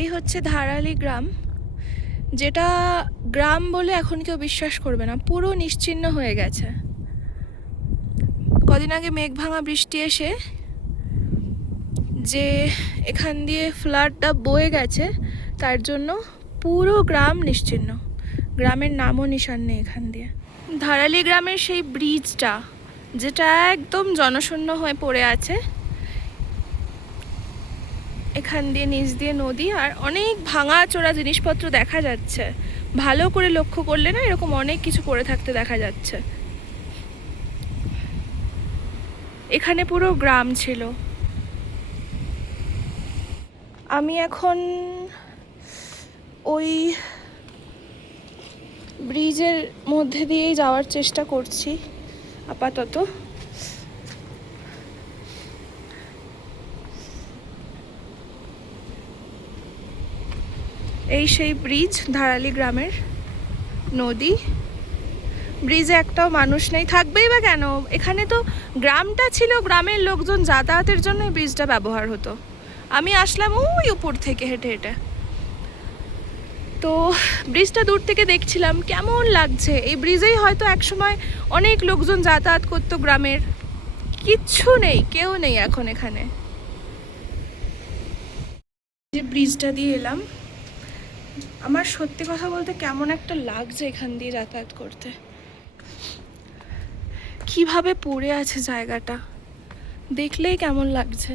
এই হচ্ছে ধারালি গ্রাম, যেটা গ্রাম বলে এখন কেউ বিশ্বাস করবে না, পুরো নিশ্চিহ্ন হয়ে গেছে। কদিন আগে মেঘ ভাঙা বৃষ্টি এসে যে এখান দিয়ে ফ্লাডটা বয়ে গেছে, তার জন্য পুরো গ্রাম নিশ্চিহ্ন, গ্রামের নামও নিশান নেই এখান দিয়ে। ধারালি গ্রামের সেই ব্রিজটা যেটা একদম জনশূন্য হয়ে পড়ে আছে, এখান দিয়ে নিচ দিয়ে নদী আর অনেক ভাঙা চোরা জিনিসপত্র দেখা যাচ্ছে। ভালো করে লক্ষ্য করলে না এরকম অনেক কিছু পড়ে থাকতে দেখা যাচ্ছে। এখানে পুরো গ্রাম ছিল। আমি এখন ওই ব্রিজের মধ্যে দিয়েই যাওয়ার চেষ্টা করছি আপাতত। এই সেই ব্রিজ, ধারালি গ্রামের নদী। ব্রিজে একটাও মানুষ নেই, থাকবেই বা কেন? এখানে তো গ্রামটা ছিল, গ্রামের লোকজন যাতায়াতের জন্য এই ব্রিজটা ব্যবহার হতো। আমি আসলাম ওই উপর থেকে হেঁটে হেঁটে, তো ব্রিজটা দূর থেকে দেখছিলাম কেমন লাগছে। এই ব্রিজেই হয়তো একসময় অনেক লোকজন যাতায়াত করতো গ্রামের। কিচ্ছু নেই, কেউ নেই এখন এখানে। যে ব্রিজটা দিয়ে এলাম, আমার সত্যি কথা বলতে কেমন একটা লাগছে এখান দিয়ে যাতায়াত করতে। কিভাবে পড়ে আছে জায়গাটা, দেখলেই কেমন লাগছে।